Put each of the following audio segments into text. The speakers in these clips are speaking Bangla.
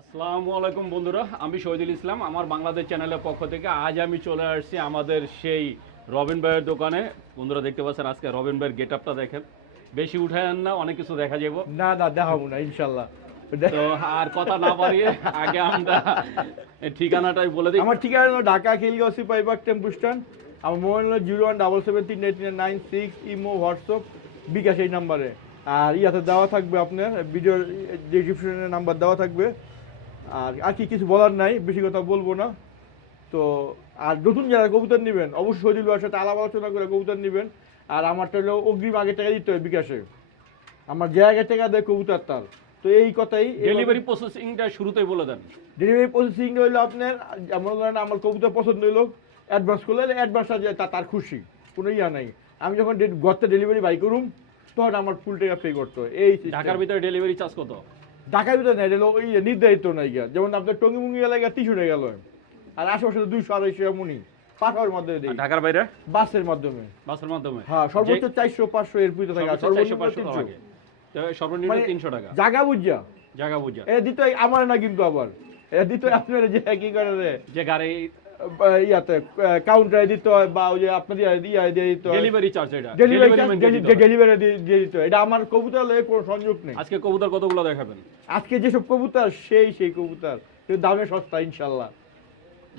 আসসালামু আলাইকুম বন্ধুরা আমি শহীদুল ইসলাম আমার বাংলাদেশ চ্যানেলের পক্ষ থেকে আজ আমি চলে আসছি আমাদের সেই রবিন ভাইয়ের দোকানে। বন্ধুরা দেখতে পাচ্ছেন আজকে রবিন ভাইয়ের গেট আপটা দেখেন। বেশি উঠায়েন না অনেক কিছু দেখা যাব না না দেখাবো না ইনশাল্লাহ। তো আর কথা না বাড়িয়ে আগে আমরা ঠিকানাটাই বলে দিই। আমার ঠিকানা হলো ঢাকা খিলগাঁও সিপাহীবাগ টেম্পু স্ট্যান্ড। আমার মোবাইল হলো জিরো ওয়ান ডাবল সেভেন তিন eight nine six imo WhatsApp bKash এই নাম্বারে। আর ইয়াতে দেওয়া থাকবে আপনার ভিডিওর ডিসক্রিপশনের নাম্বার দেওয়া থাকবে। আর আর কি কিছু বলার নাই বেশি কথা বলব না। তো আর নতুন যারা কবুতর নেবেন অবশ্যই ভাইয়ের সাথে আলাপ আলোচনা করে কবুতর নেবেন। আর আমারটা হলো অগ্রিম আগে টাকা দিতে হবে বিকাশে। আমার যে আগে টাকা দেয় কবুতর তার। তো এই কথাই ডেলিভারি প্রসেসিংটা শুরুতেই বলে দেন। ডেলিভারি প্রসেসিং হইল আপনার যেমন ধরেন আমার কবুতর পছন্দ হইল অ্যাডভান্স করলে অ্যাডভান্সটা যে তা- তার খুশি কোনো ইয়া নাই। আমি যখন গর্তে ডেলিভারি বাই করুম তখন আমার ফুল টাকা পে করতে হয়। এই ঢাকার ভিতরে ডেলিভারি চার্জ কত? ঢাকার ভিতরে নাই এটা ওই নির্ধারিত নাই গিয়া। যেমন আপনার টঙ্গি মুঙ্গি এলাকায় তিনশো টাকা গেল। আর আশেপাশে দুইশো আড়াইশো এমনই। পাঠাওয়ার মাধ্যমে দিই ঢাকার বাইরে? বাসের মাধ্যমে। বাসের মাধ্যমে? হ্যাঁ সর্বোচ্চ চারশো পাঁচশো এর ভিতরে থাকে সর্বোচ্চ 400, সর্বনিম্ন তিনশো। মানে- তিনশো টাকা। জায়গা বুঝা। জায়গা বুঝা। এটা দিতে আমার না কিন্তু আবার। এটা দিতে আপনার যে কি করে রে? যে গাড়ি ইয়াতে কাউন্টারে দিতে হয় বা ওই যে আপনার ইয়া ইয়া দিয়ে দিতে হয়। ডেলিভারি চার্জ এটা। ডেলিভারি। ডেলিভারি দিয়ে দিতে হয়। এটা আমার কবুতর লয়ে কোনো সংযোগ নেই। আজকে কবুতর কতগুলো দেখাবেন? আজকে যেসব কবুতর সেই সেই কবুতর। দামে সস্তা ইনশাল্লাহ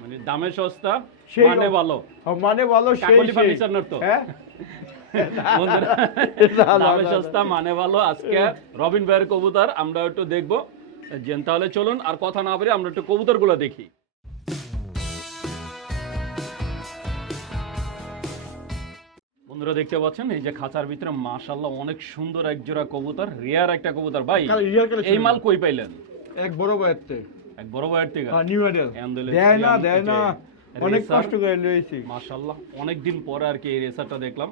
মানে দামে সস্তা মানে ভালো। মানে ভালো সেই সেই। ফার্নিচার তো। হ্যাঁ? দামে সস্তা মানে ভালো। আজকে রবিন ভাইয়ের কবুতর আমরা একটু দেখব। জেন তাহলে চলুন আর কথা না বলে আমরা একটু কবুতর কবুতরগুলো দেখি। বন্ধুরা দেখতে পাচ্ছেন এই যে খাঁচার ভিতরে মাশাল্লাহ অনেক সুন্দর এক জোড়া কবুতর রিয়ার একটা কবুতর। ভাই এই মাল কই পাইলেন? এক বড় বয়াতে এক বড় ভাইয়ের থেকে হ্যাঁ নিউ মডেল দেয় না দেয় না। অনেক কষ্ট করে লইছি। মাশাল্লাহ অনেকদিন পরে আর কি এই রেসারটা দেখলাম।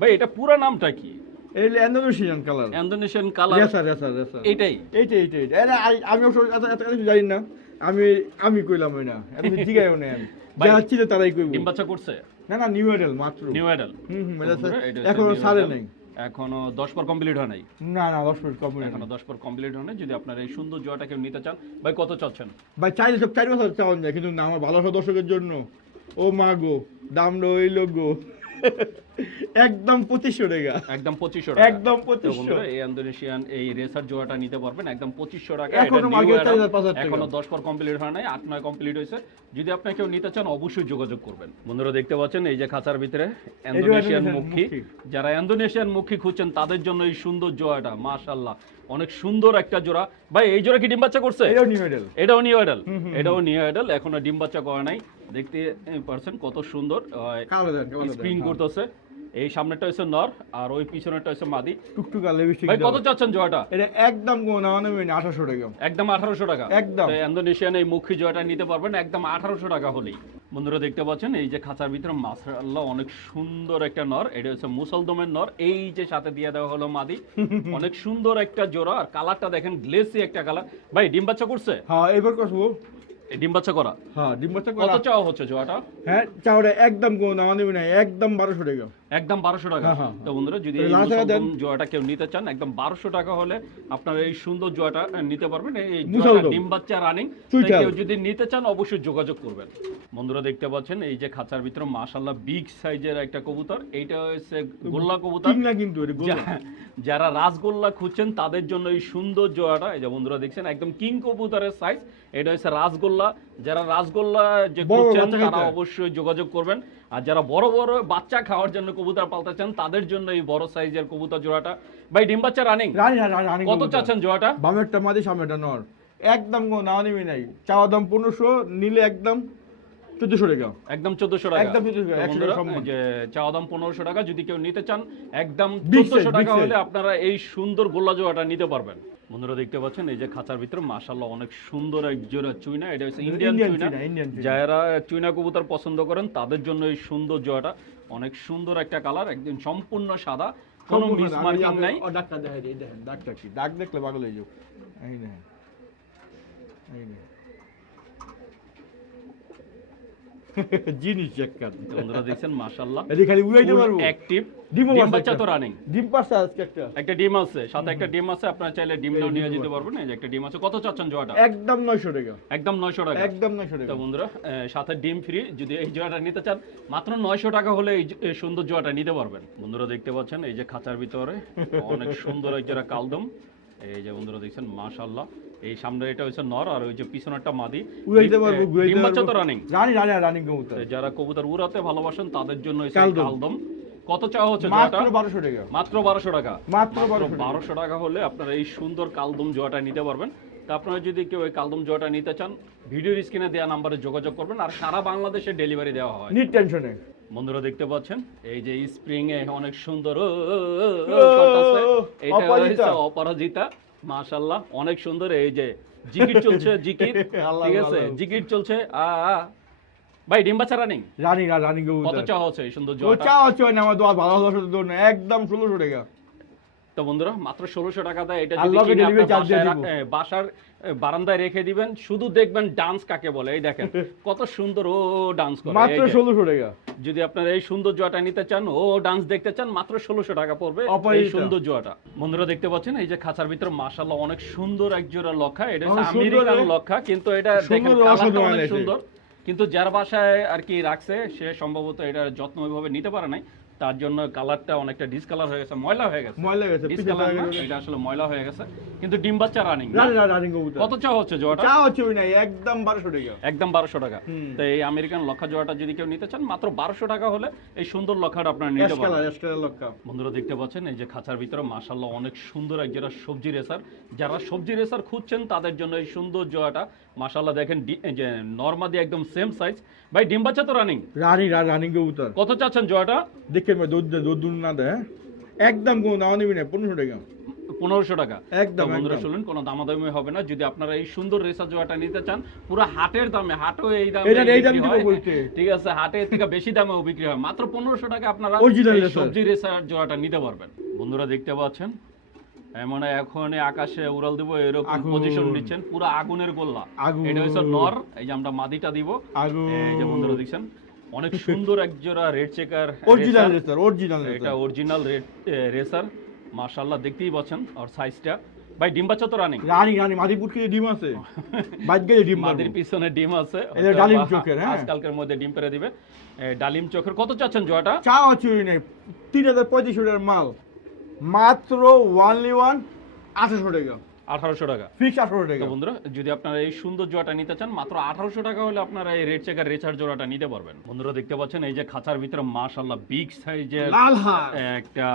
ভাই এটা পুরো নামটা কি? এই Indonesian colour Indonesian colour racer racer racer এইটাই? এইটা এইটা এইটা এরা আই- আমি অবশ্য এত এত কিছু জানি না। আমি আমি কইলাম না। আমি জিগাইও না আমি। ভাই, যারা ছিল তারাই কইব। ডিম বাচ্চা করছে? না না নিউ মডেল মাত্র। নিউ অ্যাডাল হুম এটা এখনও সারে নাই। এখনও দশ পর কমপ্লিট হয় নাই? না না দশ মিনিট কমপ্লিট এখনও দশ পর কমপ্লিট হয় নাই। যদি আপনার এই সুন্দর জোয়াটা কেউ নিতে চান ভাই কত চাচ্ছেন? ভাই চাইলে সব চার বছর চাওয়া যায় কিন্তু না আমার ভালোবাসা দর্শকের জন্য। ও মা গো দাম রইল গো। একদম পঁচিশশো টাকা। একদম পঁচিশশো একদম তো 2500 বন্ধুরা এই ইন্দোনেশিয়ান এই রেসার জোয়াটা নিতে পারবেন একদম পঁচিশশো টাকা। এখনও এটা new market Aral, 4000 5000 টাকা। এখনও দশ পর কমপ্লিট হয় নাই আট নয় কমপ্লিট হয়েছে। যদি আপনি কেউ নিতে চান অবশ্যই যোগাযোগ করবেন। বন্ধুরা দেখতে পাচ্ছেন এই যে খাঁচার ভিতরে ইন্দোনেশিয়ান মুখী। যারা ইন্দোনেশিয়ান মুখী খুঁজছেন তাদের জন্য এই সুন্দর জোড়াটা মাশাল্লাহ অনেক সুন্দর একটা জোড়া। ভাই এই জোড়া কি ডিম বাচ্চা করছে? এটাও নিউ মডেল এটাও নিউ আইডাল এটাও নিউ আইডাল এখনও ডিম বাচ্চা করে নাই। দেখতে পারছেন কত সুন্দর স্প্রিং হ্যাঁ। করতেছে। এই সামনেটা হচ্ছে নর আর ওই পিছনেরটা হচ্ছে মাদি। টুকটুকা লিপস্টিক ভাই কত চাচ্ছেন জোয়াটা? এটা একদম কোনো মানে আঠাশশো টাকা। একদম আঠারোশো টাকা। একদম। ইন্দোনেশিয়ান এই মুখী জয়টা নিতে পারবেন একদম আঠারোশো টাকা হলেই। বন্ধুরা দেখতে পাচ্ছেন এই যে খাঁচার ভিতরে মাসাল্লাহ অনেক সুন্দর একটা নর এটা হচ্ছে মুসলদমের নর। এই যে সাথে দিয়ে দেওয়া হলো মাদি অনেক সুন্দর একটা জোড়া আর কালারটা দেখেন গ্লেসি একটা কালার। ভাই ডিম বাচ্চা করছে? হ্যাঁ এবার এই ডিম বাচ্চা করা? হ্যাঁ ডিম্বাচা বাচ্চা কত করা চাওয়া হচ্ছে জোয়াটা? হ্যাঁ চাওড়া একদম কোনো না নেবে না একদম বারোশো টাকা। একদম বারোশো টাকা। হ্যাঁ, হ্যাঁ, তো বন্ধুরা যদি জোয়াটা কেউ নিতে চান একদম বারোশো টাকা হলে আপনারা এই সুন্দর জোয়াটা নিতে পারবেন। এই ডিম বাচ্চা রানিং কেউ যদি নিতে চান অবশ্যই যোগাযোগ করবেন। বন্ধুরা দেখতে পাচ্ছেন এই যে খাঁচার ভিতরে মাশাল্লাহ বিগ সাইজের একটা কবুতর। এইটা হচ্ছে গোল্লা কবুতর। কিন্তু যারা রাসগোল্লা খুঁজছেন তাদের জন্য এই সুন্দর জোয়াটা এই যে বন্ধুরা দেখছেন একদম কিং কবুতরের সাইজ এটা হচ্ছে রাসগোল্লা যারা রাসগোল্লা যে খুঁজছেন তারা অবশ্যই যোগাযোগ করবেন। আর যারা বড় বড় বাচ্চা খাওয়ার জন্য কবুতর পালতে চান তাদের জন্য এই বড় সাইজের কবুতর জোড়াটা। ভাই ডিম বাচ্চা রানিং? কত চাচ্ছেন জোড়াটা? বামেরটা মাদি সামনেটা নর। একদম কোনো না নিবি নাই। চাওয়া দাম পনেরোশো নিলে একদম চোদ্দশো টাকা। একদম চোদ্দশো টাকা। একদম 1400 টাকা, তো 100 বন্ধুরা, টাকা সম্মান। এই যে চাওয়া দাম পনেরোশো টাকা যদি কেউ নিতে চান একদম চোদ্দশো টাকা হলে আপনারা এই সুন্দর গোল্লা জোড়াটা নিতে পারবেন। বন্ধুরা দেখতে পাচ্ছেন এই যে খাঁচার ভিতরে মাশাল্লাহ অনেক সুন্দর এক জোড়া চুইনা এটা হচ্ছে ইন্ডিয়ান চুইনা। যারা চুইনা কবুতর পছন্দ করেন তাদের জন্য এই সুন্দর জোড়াটা অনেক সুন্দর একটা কালার একদম সম্পূর্ণ সাদা কোনো মিস মার্কিং নাই ডাকটা দেখাই দেখেন, ডাক্তার কি? ডাক দেখলে পাগল হয়ে যাও। এই দেখেন। এই দেখেন। জিনিস বন্ধুরা দেখছেন মাশাআল্লাহ। এদিকে খালি উড়াইতে পারব? অ্যাক্টিভ ডিম বাচ্চা তো রানিং ডিম আজকে একটা। একটা ডিম আছে সাথে একটা ডিম আছে আপনারা চাইলে ডিমটাও নিয়ে যেতে পারবেন। এই যে একটা ডিম আছে। কত চাচ্ছেন জোড়াটা একদম নয়শো টাকা। একদম 900 টাকা। একদম নয়শো তো বন্ধুরা সাথে ডিম ফ্রি যদি এই জোড়াটা নিতে চান মাত্র নয়শো টাকা হলে এই সুন্দর জোড়াটা নিতে পারবেন। বন্ধুরা দেখতে পাচ্ছেন এই যে খাঁচার ভিতরে অনেক সুন্দর এক জোড়া কালদম। এই যে বন্ধুরা দেখছেন মাশাল্লাহ এই সামনে এটা হচ্ছে নর আর ওই যে পিছনেরটা মাদি উড়াইতে পারব ডিম- বাচ্চা তো রানিং রানি রানি রানি কবুতর যারা কবুতর উড়াতে ভালোবাসেন তাদের জন্য এই কালদম। কত চাওয়া হচ্ছে মাত্র জোড়াটা বারোশো টাকা মাত্র বারোশো টাকা মাত্র মাত্র 1200 টাকা। হলে আপনারা এই সুন্দর কালদম জোয়াটা নিতে পারবেন তা আপনারা যদি কেউ এই কালদম জোয়াটা নিতে চান ভিডিওর স্ক্রিনে দেওয়া নাম্বারে যোগাযোগ করবেন আর সারা বাংলাদেশে ডেলিভারি দেওয়া হয় নিট টেনশনে বন্ধুরা দেখতে পাচ্ছেন এই যে স্প্রিং এ অনেক সুন্দর। এটা অপরাজিতা। মাশাল্লাহ অনেক সুন্দর এই যে জিকির চলছে জিকির ঠিক আছে? জিকির চলছে আ। ভাই ডিম বাচ্চা রানিং? রানিং রানিং কত চা হচ্ছে সুন্দর জোর চাও চা হচ্ছে না আমার দোয়া ভালো দশ একদম ষোলোশো টাকা। তো বন্ধুরা মাত্র ষোলোশো টাকা দেয়। এটা বাসার বারান্দায় রেখে দিবেন। শুধু দেখবেন ডান্স কাকে বলে এই দেখেন। কত সুন্দর ও ডান্স করে মাত্র। ষোলোশো টাকা। যদি আপনারা এই সুন্দর জোয়াটা নিতে চান ও ডান্স দেখতে চান মাত্র ষোলোশো টাকা পড়বে এই সুন্দর জোয়াটা বন্ধুরা দেখতে পাচ্ছেন এই যে খাঁচার ভিতরে মাশাল্লাহ অনেক সুন্দর এক জোড়া লক্ষা এটা হচ্ছে আমেরিকান লক্ষা কিন্তু এটা দেখেন অনেক সুন্দর। কিন্তু যার বাসায় আর কি রাখছে সে সম্ভবত এটা যত্ন ওইভাবে নিতে পারে নাই। তার জন্য কালারটা অনেকটা ডিসকালার হয়ে গেছে ময়লা হয়ে গেছে। ময়লা গেছে ডিসকালার না, গেছে। এটা আসলে ময়লা হয়ে গেছে। কিন্তু ডিম বাচ্চা রানিং রানি কবুতর। কত চাওয়া হচ্ছে জোয়াটা? চা হচ্ছে ওই নাই একদম বারোশো টাকা। একদম বারোশো টাকা। তো এই আমেরিকান লক্ষা জোয়াটা যদি কেউ নিতে চান মাত্র বারোশো টাকা হলে এই সুন্দর লক্ষাটা আপনারা নিতে অ্যাশ কালার পারেন অ্যাশ কালার লক্কা বন্ধুরা দেখতে পাচ্ছেন এই যে খাঁচার ভিতরে মাশাল্লাহ অনেক সুন্দর এক যেটা সবজি রেসার। যারা সবজি রেসার খুঁজছেন তাদের জন্য এই সুন্দর জোয়াটা মাশাল্লাহ দেখেন যে নর্মাদি একদম সেম সাইজ ভাই ডিম বাচ্চা তো রানিং রানি রানি কবুতর। কত চাচ্ছেন জোয়াটা? দেখেন ভাই দুধ দুধ দুধ না দেয় হ্যাঁ? একদম কোনো দাম নিবি না পনেরোশো টাকা। পনেরোশো টাকা। একদম, বন্ধুরা শুনুন কোনো দামাদামি হবে না। যদি আপনারা এই সুন্দর রেসার জোয়াটা নিতে চান পুরো হাটের দামে হাটও এই দামে। ঠিক আছে হাটের থেকে বেশি দামেও বিক্রি হয়। মাত্র পনেরোশো টাকা আপনারা। সবজি রেসার জোয়াটা নিতে পারবেন। বন্ধুরা দেখতে পাচ্ছেন এমন এখন আকাশে উড়াল দিব এরকম। পজিশন নিচ্ছেন পুরো আগুনের গোল্লা। এটা হচ্ছে নর এই যে আমরা মাদিটা দিব। এই যে বন্ধুরা দেখছেন অনেক সুন্দর এক জোড়া red checker original racer original এটা অরিজিনাল রেড রেসার মাশাআল্লাহ দেখতেই পাচ্ছেন আর সাইজটা ভাই ডিম বাচ্চা তো রানিং রানি রানি মাদি পুটকে ডিম আছে। বাজ্যে ডিম মাদের। পিছনে ডিম আছে। এটা ডালিম চোখের, হ্যাঁ। আজকালকার মধ্যে ডিম পেরে দিবে। ডালিম চোখের। কত চাচ্ছেন জোয়াটা চা ওই নাই। তিন হাজার পঁয়ত্রিশ টাকার মাল। মাত্র ওয়ানলি ওয়ান আঠারোশো টাকা। আঠারোশো টাকা। ফিক্স আঠারো টাকা। বন্ধুরা যদি আপনারা এই সুন্দর জোড়াটা নিতে চান মাত্র আঠারোশো টাকা হলে আপনারা এই রেড চেকার রেচার জোড়াটা নিতে পারবেন। বন্ধুরা দেখতে পাচ্ছেন এই যে খাঁচার ভিতরে মাশাল্লাহ বিগ সাইজের একটা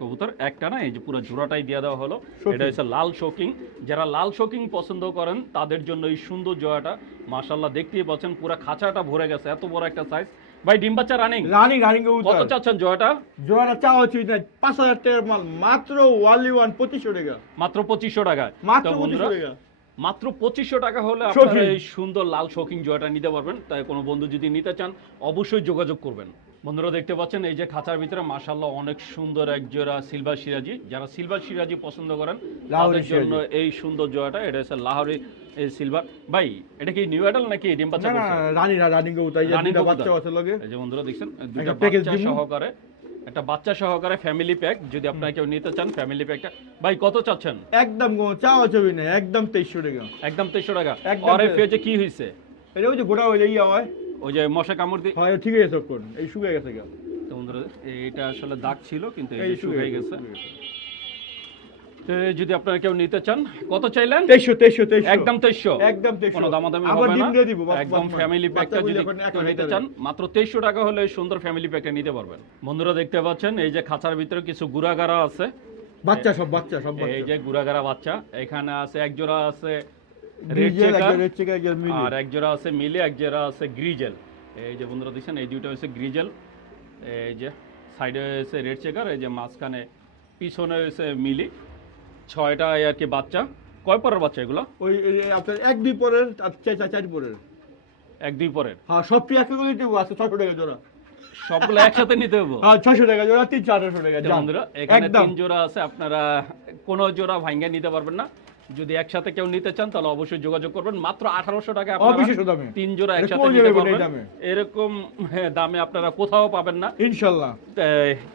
কবুতর। একটা না এই যে পুরো জোড়াটাই দিয়ে দেওয়া হলো। এটা হচ্ছে লাল শোকিং যারা লাল শোকিং পছন্দ করেন তাদের জন্য এই সুন্দর জোড়াটা মাশাল্লাহ দেখতেই পাচ্ছেন পুরো খাঁচাটা ভরে গেছে এত বড় একটা সাইজ ভাই ডিম বাচ্চা রানিং রানিং রানি কত চাচ্ছেন জয়টা? জয়টা চা হচ্ছে নাই পাঁচ হাজার টাকার মাল মাত্র ওয়ালি ওয়ান পঁচিশশো টাকা। মাত্র পঁচিশশো টাকা। মাত্র পঁচিশশো টাকা। মাত্র পঁচিশশো টাকা হলে আপনারা এই সুন্দর লাল শৌখিন জয়টা নিতে পারবেন। তাই কোনো বন্ধু যদি নিতে চান অবশ্যই যোগাযোগ করবেন। বন্ধুরা দেখতে পাচ্ছেন এই যে খাঁচার ভিতরে মাশাল্লাহ অনেক সুন্দর এক জোড়া সিলভার সিরাজি। যারা সিলভার সিরাজি পছন্দ করেন তাদের জন্য এই সুন্দর জয়টা এটা হচ্ছে লাহোরি এই সিলভার। ভাই এটা কি নিউ অ্যাডাল নাকি ডিম বাচ্চা না না করছে? রানি না রানি কবুতর। বাচ্চা আছে লগে। এই যে বন্ধুরা দেখছেন package বাচ্চা সহকারে একটা বাচ্চা সহকারে ফ্যামিলি প্যাক যদি আপনারা কেউ নিতে চান ফ্যামিলি প্যাকটা ভাই কত চাচ্ছেন? একদম কোনো চা হচ্ছে ওই একদম তেইশশো টাকা। একদম তেইশশো টাকা। একদম আরে। ফেজে কি হয়েছে এটা ওই যে গোটা হয়ে ইয়া হয়। ওই যে মশা কামড় দিয়ে হয় ঠিক আছে তখন এই শুকিয়ে গেছে গা। তো বন্ধুরা এটা আসলে দাগ ছিল কিন্তু এই শুকিয়ে গেছে যদি আপনারা কেউ নিতে চান কত চাইলেন? তেইশশো তেইশশো তেইশশো। একদম তেইশশো। একদম কোনো দামাদামি হবে না। দিয়ে দিব বাপ- একদম ফ্যামিলি প্যাকটা যদি এখন এক কেউ নিতে চান মাত্র তেইশশো টাকা হলে সুন্দর ফ্যামিলি প্যাকটা নিতে পারবেন। বন্ধুরা দেখতে পাচ্ছেন এই যে খাঁচার ভিতরে কিছু গুড়াগাড়া আছে। বাচ্চা সব বাচ্চা সব এই যে গুড়াগাড়া বাচ্চা এখানে আছে এক জোড়া আছে রেড চেকার রেড চেকার একজন মিলি আর এক জোড়া আছে মিলে এক জোড়া আছে গ্রিজেল এই যে বন্ধুরা দেখছেন এই দুইটা হচ্ছে গ্রিজেল এই যে সাইডে হচ্ছে রেড চেকার এই যে মাঝখানে পিছনে হচ্ছে মিলি ছয়টা আর কি বাচ্চা। কয় পরের বাচ্চা এগুলো? ওই আপনার এক দুই পরের চার চার পরের। এক দুই পরের। হ্যাঁ সবটি এক করে দেবো আছে ছশো টাকা জোড়া। সবগুলো একসাথে নিতে হবে? হ্যাঁ ছশো টাকা জোড়া তিন চারশো টাকা বন্ধুরা এখানে তিন জোড়া আছে আপনারা কোনো জোড়া ভাঙ্গা নিতে পারবেন না। যদি একসাথে কেউ নিতে চান তাহলে অবশ্যই যোগাযোগ করবেন। মাত্র আঠারোশো টাকা তিন জোড়া একসাথে নিতে পারবেন। এরকম হ্যাঁ, দামে আপনারা কোথাও পাবেন না। ইনশাল্লাহ।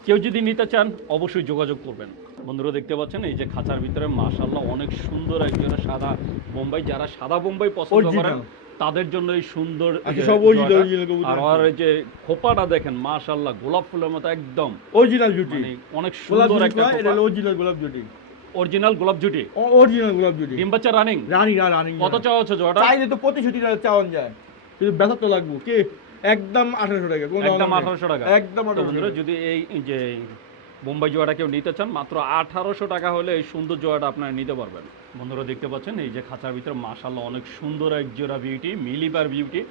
কেউ যদি নিতে চান অবশ্যই যোগাযোগ করবেন। বন্ধুরা দেখতে পাচ্ছেন এই যে খাঁচার ভিতরে মাশাল্লাহ অনেক সুন্দর একজন সাদা বোম্বাই। যারা সাদা বোম্বাই পছন্দ করেন তাদের জন্য এই সুন্দর আচ্ছা, আর যে খোপাটা দেখেন মাশাল্লাহ গোলাপ ফুলের মতো একদম। অরিজিনাল জুটি। মানে অনেক সুন্দর একটা গোলাপ জুটি। অরিজিনাল গোলাপ জুটি অরিজিনাল গোলাপ জুটি ডিম বাচ্চা রানিং রানি রানি কত চাওয়া হচ্ছে জোড়াটা চাইলে তো প্রতিশ্রুতি চাওয়ান যায়। কিন্তু ব্যথা তো লাগবো। কে? একদম আঠারোশো টাকা। একদম। আঠারোশো টাকা। একদম আঠারোশো বন্ধুরা যদি এই যে বোম্বাই জোয়াটা কেউ নিতে চান মাত্র আঠারোশো টাকা হলে এই সুন্দর জোয়াটা আপনারা নিতে পারবেন। বন্ধুরা দেখতে পাচ্ছেন এই যে খাঁচার ভিতরে মাশাল্লাহ অনেক সুন্দর এক জোড়া বিউটি মিলিবার বিউটি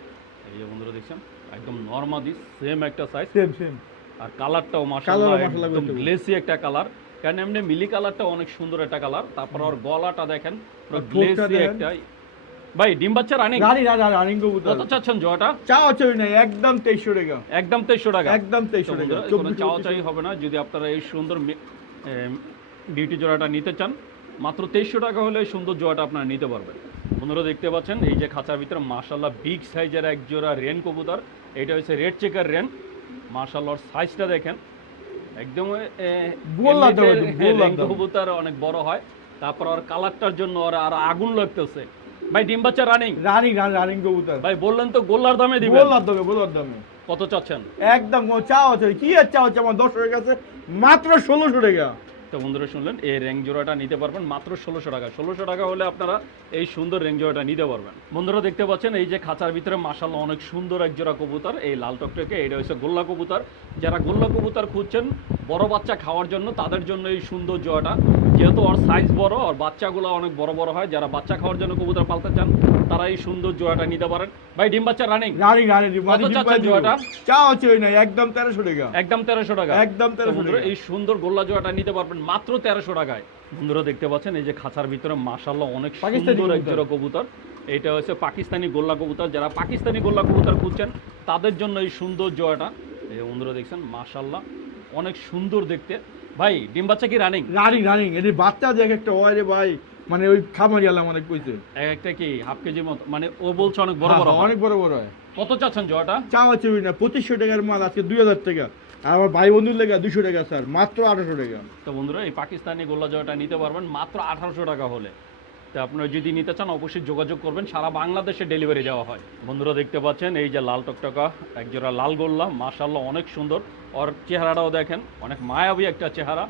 এই যে বন্ধুরা দেখছেন? একদম নর্মাদি সেম একটা সাইজ সেম সেম আর কালারটাও মাশাল্লাহ মাশাআল্লাহ একদম গ্লেসি একটা কালার কারণ এমনি মিলি কালারটা অনেক সুন্দর একটা কালার তারপর ওর গলাটা দেখেন পুরো গ্লেসি একটা। ভাই ডিম বাচ্চা রানিং রানি রানি রানি কবুতর। কত চাচ্ছেন জোয়াটা? চা আছে নাই একদম তেইশশো টাকা। একদম তেইশশো টাকা। একদম তো তেইশশো টাকা। বন্ধুরা, কোনো চাওয়া চাই হবে না। যদি আপনারা এই সুন্দর বিউটি জোড়াটা নিতে চান মাত্র তেইশশো টাকা হলে সুন্দর জোড়াটা আপনারা নিতে পারবেন। বন্ধুরা দেখতে পাচ্ছেন এই যে খাঁচার ভিতরে মার্শাল্লাহ বিগ সাইজের এক জোড়া রেন কবুতর। এটা হচ্ছে রেড চেকার রেন মার্শাল্লাহর সাইজটা দেখেন। একদম গোল্লা একদম, হ্যাঁ। কবুতর অনেক বড় হয়। তারপর ওর কালারটার জন্য ওর আর আগুন লাগতেছে। ভাই ডিম বাচ্চা রানিং রানিং রানিং কবুতর। ভাই বললেন তো গোল্লার দামে দিবেন। গোল্লার দামে গোল্লার দামে। কত চাচ্ছেন? একদম কোনো চা আছে কি আর চা হচ্ছে আমার দশ হয়ে গেছে মাত্র ষোলোশো টাকা। তো বন্ধুরা, শুনলেন? এই র্যাং জোড়াটা নিতে পারবেন মাত্র ষোলোশো টাকা। ষোলোশো টাকা হলে আপনারা এই সুন্দর র্যাং জোড়াটা নিতে পারবেন। বন্ধুরা, দেখতে পাচ্ছেন, এই যে খাঁচার ভিতরে মাসাল্লাহ অনেক সুন্দর এক জোড়া কবুতর, এই লাল টকটকে, এটা হচ্ছে গোল্লা কবুতর। যারা গোল্লা কবুতর খুঁজছেন বড় বাচ্চা খাওয়ার জন্য তাদের জন্য এই সুন্দর জোড়াটা যেহেতু ওর সাইজ বড় আর বাচ্চাগুলো অনেক বড় বড় হয় যারা বাচ্চা খাওয়ার জন্য কবুতর পালতে চান তারা এই সুন্দর জোড়াটা নিতে পারেন। ভাই ডিম বাচ্চা রানিং রানি রানি কত চাচ্ছেন জোড়াটা? চা হচ্ছে নাই একদম তেরোশো টাকা। একদম তেরোশো টাকা। একদম 1300 টাকা। এই সুন্দর গোল্লা জোড়াটা নিতে পারবেন মাত্র তেরোশো টাকায়। বন্ধুরা দেখতে পাচ্ছেন এই যে খাঁচার ভিতরে মাশাল্লাহ অনেক সুন্দর এক কবুতর। জোড়া কবুতর। এটা হচ্ছে পাকিস্তানি গোল্লা কবুতর। যারা পাকিস্তানি গোল্লা কবুতর খুঁজছেন তাদের জন্য এই সুন্দর জোড়াটা এই বন্ধুরা দেখছেন মাশাল্লাহ অনেক সুন্দর দেখতে। ভাই ডিম বাচ্চা কি রানিং রানিং রানিং এটি বাচ্চা দেখ একটা হয় রে ভাই মানে ওই খামারি আলাম অনেক কইছে। একটা কি হাফ কেজি মতো? মানে ও বলছে অনেক বড় হ্যাঁ, বড় হ্যাঁ, অনেক বড় বড় হয়। কত চাচ্ছেন জোড়াটা? চা হচ্ছে ওই না পঁচিশশো টাকার মাল আজকে দুই হাজার টাকা। আর আমার ভাই বন্ধুর লেগে দুশো টাকা স্যার মাত্র আঠারোশো টাকা। তো বন্ধুরা এই পাকিস্তানি গোল্লা জয়টা নিতে পারবেন মাত্র আঠারোশো টাকা হলে। তো আপনারা যদি নিতে চান অবশ্যই যোগাযোগ করবেন। সারা বাংলাদেশে ডেলিভারি দেওয়া হয়। বন্ধুরা দেখতে পাচ্ছেন এই যে লাল টকটকা একজোড়া লাল গোল্লা মাশাল্লাহ অনেক সুন্দর। ওর চেহারাটাও দেখেন অনেক মায়াবী একটা চেহারা।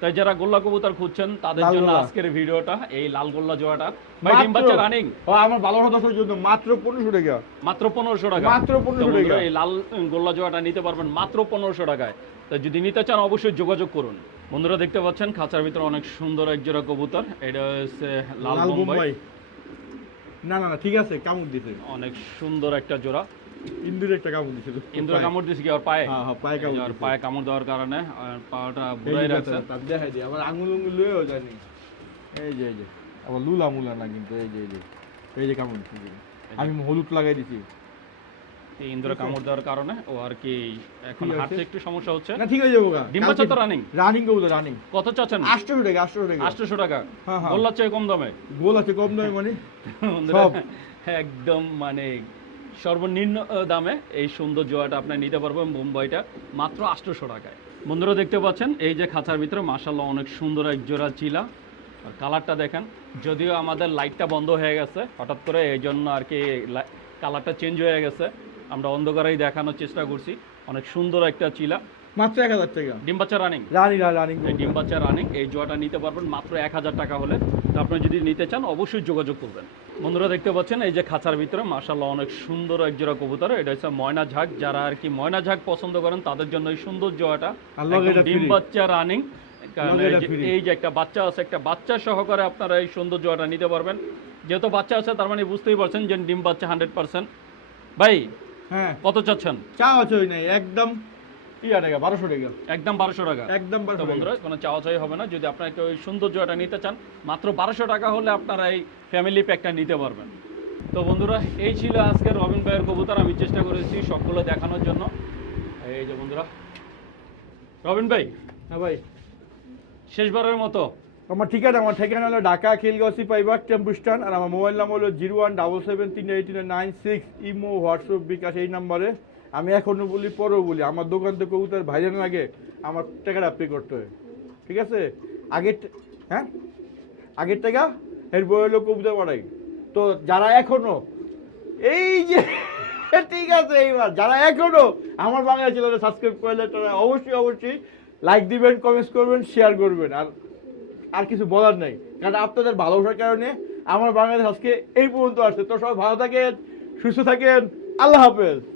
তাই যারা গোল্লা কবুতর খুঁজছেন তাদের জন্য আজকের ভিডিওটা এই লাল গোল্লা জোড়াটা। ভাই ডিম বাচ্চা রানিং ও, আমার ভালোবাসা দর্শকের জন্য। মাত্র পনেরোশো টাকা। মাত্র পনেরোশো টাকা। মাত্র 1500 টাকা। এই লাল গোল্লা জোড়াটা নিতে পারবেন মাত্র পনেরোশো টাকায়। তো যদি নিতে চান অবশ্যই যোগাযোগ করুন। বন্ধুরা দেখতে পাচ্ছেন খাঁচার ভিতরে অনেক সুন্দর এক জোড়া কবুতর। এটা হচ্ছে লাল বোম্বাই। না না না ঠিক আছে কামড় দিছে। অনেক সুন্দর একটা জোড়া। ইন্দুর একটা কামড় দিছে ইন্দ্র কামড় দিছে কি ওর পায়ে? হ্যাঁ হ্যাঁ পায়ে কামড় আর পায়ে কামড় দেওয়ার কারণে আর পাটা বুড়াই রাখছে। তার- তার দেখাই দিই আবার আঙুল উঙ্গুল লয়েও জানি। এই যে এই যে আবার লুলা মুলা না কিন্তু এই যে এই যে এই যে কামড় দিছে। আমি হলুদ লাগাই দিছি। ইন্দ্র কামড় দেওয়ার কারণে ও আর কি এখন হাঁটতে একটু সমস্যা হচ্ছে। না ঠিক আছে যাব গা। ডিম বাচ্চা তো রানিং রানিং রানিং কত চাচ্ছেন? আটশোশো টাকা আটশোশো টাকা। আটশোশো টাকা? হ্যাঁ, হ্যাঁ। বললার চেয়ে কম দামে? গোল আছে কম দামে মানে? একদম মানে সর্বনিম্ন দামে এই সুন্দর জোয়াটা আপনি নিতে পারবেন মুম্বাইটা মাত্র আটশোশো টাকায়। বন্ধুরা দেখতে পাচ্ছেন এই যে খাঁচার ভিতরে মাসাল্লাহ অনেক সুন্দর এক জোড়া চিলা। আর কালারটা দেখেন যদিও আমাদের লাইটটা বন্ধ হয়ে গেছে হঠাৎ করে এই জন্য আর কি কালারটা চেঞ্জ হয়ে গেছে। আমরা অন্ধকারেই দেখানোর চেষ্টা করছি। অনেক সুন্দর একটা চিলা। মাত্র এক হাজার টাকা। ডিম বাচ্চা রানিং রানি রানিং। ডিম বাচ্চা রানিং এই জোয়াটা নিতে পারবেন মাত্র এক হাজার টাকা হলে। তো আপনি যদি নিতে চান অবশ্যই যোগাযোগ করবেন। বন্ধুরা দেখতে পাচ্ছেন এই যে খাঁচার ভিতরে মাশাল্লাহ অনেক সুন্দর এক জোড়া কবুতর। এটা হচ্ছে ময়না ঝাঁক। যারা আর কি ময়না ঝাঁক পছন্দ করেন তাদের জন্য এই সুন্দর জোয়াটা। ডিম বাচ্চা রানিং এই যে- এই যে একটা বাচ্চা আছে একটা বাচ্চা সহকারে আপনারা এই সুন্দর জোয়াটা নিতে পারবেন। যেহেতু বাচ্চা আছে তার মানে বুঝতেই পারছেন যে ডিম বাচ্চা হান্ড্রেড পার্সেন্ট ভাই হ্যাঁ। কত চাচ্ছেন? চা আছে ওই নাই একদম ইয়া টাকা? বারোশো টাকা। একদম বারোশো টাকা। একদম বারোশো বন্ধুরা কোনো চাওয়া চাই হবে না। যদি আপনারা এই সৌন্দর্যটা নিতে চান মাত্র বারোশো টাকা হলে আপনারা এই ফ্যামিলি প্যাকটা নিতে পারবেন। তো বন্ধুরা এই ছিল আজকে রবিন ভাইয়ের কবুতর। আমি চেষ্টা করেছি সবগুলো দেখানোর জন্য। এই যে বন্ধুরা রবিন ভাই হ্যাঁ ভাই। শেষবারের মতো আমার ঠিকানা আমার ঠিকানা হলো ঢাকা খিলগাঁও সিপাইবাগ টেম্পু স্ট্যান্ড আর আমার মোবাইল নাম্বার হলো জিরো ওয়ান ডাবল সেভেন তিন eight nine six imo, WhatsApp, bKash এই নাম্বারে। আমি এখনও বলি, পরেও বলি, আমার দোকান থেকে কবুতর ভাইজানের লাগে, আমার টাকাটা পে করতে হয়। ঠিক আছে? আগের হ্যাঁ? আগের টাকা এর বই হলো কবুতর বাড়াই। তো যারা এখনও এই যে, ঠিক আছে, এইবার, যারা এখনও আমার বাংলা চ্যানেলে সাবস্ক্রাইব করলে তারা অবশ্যই অবশ্যই লাইক দিবেন কমেন্টস করবেন শেয়ার করবেন। আর আর কিছু বলার নাই। কারণ আপনাদের ভালোবাসার কারণে আমার বাংলাদেশ আজকে এই পর্যন্ত আসছে। তো সবাই ভালো থাকেন, সুস্থ থাকেন। আল্লাহ হাফেজ।